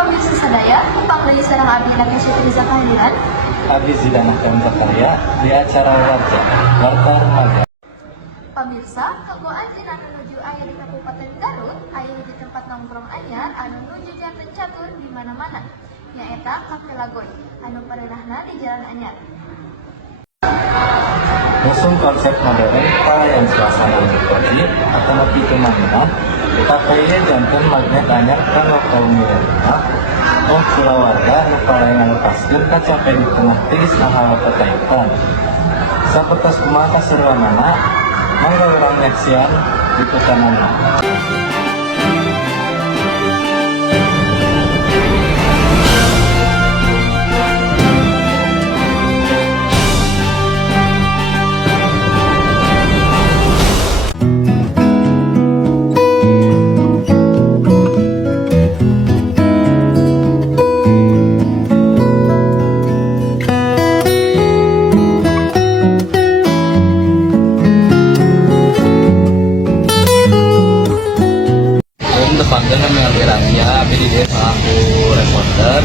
pemirsa sadaya, pangdeui sareng abdi Nake Siti Riza Kahlian. Abdi Zidane Karya di acara Warta Remaja. Pemirsa, kanggo anjeun anu nuju aya di Kabupaten Garut, aya di tempat nongkrong anyar anu nuju janten catur di mana-mana. Nyaeta Cafe Lagoy, anu pareurahna di Jalan Anyar. Ngusung konsep modern pelayan suasana edukasi atau lebih kemana kafe jantan magnet anyar kanggo kaum milenial pula warga anu palayan lepaskeun kacape di tengah tiis hal petaikan sapertos kumaha kaseruanana mangga urang nyaksian di pesanana. Panggil mengambil rahasia, tapi di dia selaku reporter.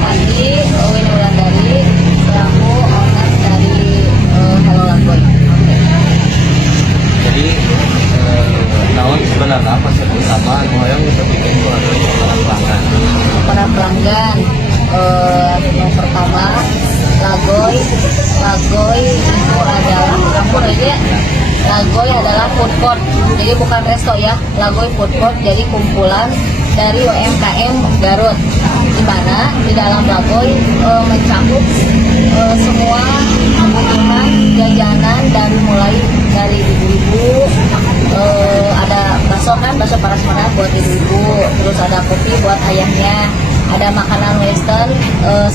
Pasti Win Wulandari selaku owner dari Hello Lagoy. Jadi naon sebenarnya konsep utama yang bisa bikin para pelanggan. Para pelanggan yang pertama Lagoy itu adalah campur aja. Lagoy adalah food court, jadi bukan resto ya. Lagoy food court jadi kumpulan dari UMKM Garut, di mana di dalam Lagoy mencakup semua kebutuhan jajanan dari mulai dari ibu-ibu, ada bakso kan, bakso prasmanan buat ibu-ibu, terus ada kopi buat ayahnya, ada makanan western,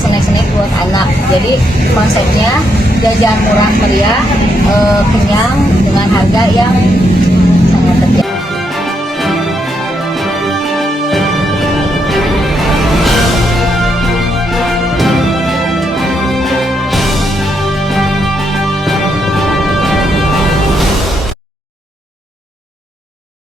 snack-snack buat anak. Jadi konsepnya jajan murah meriah, kenyang dengan harga yang sangat terjangkau.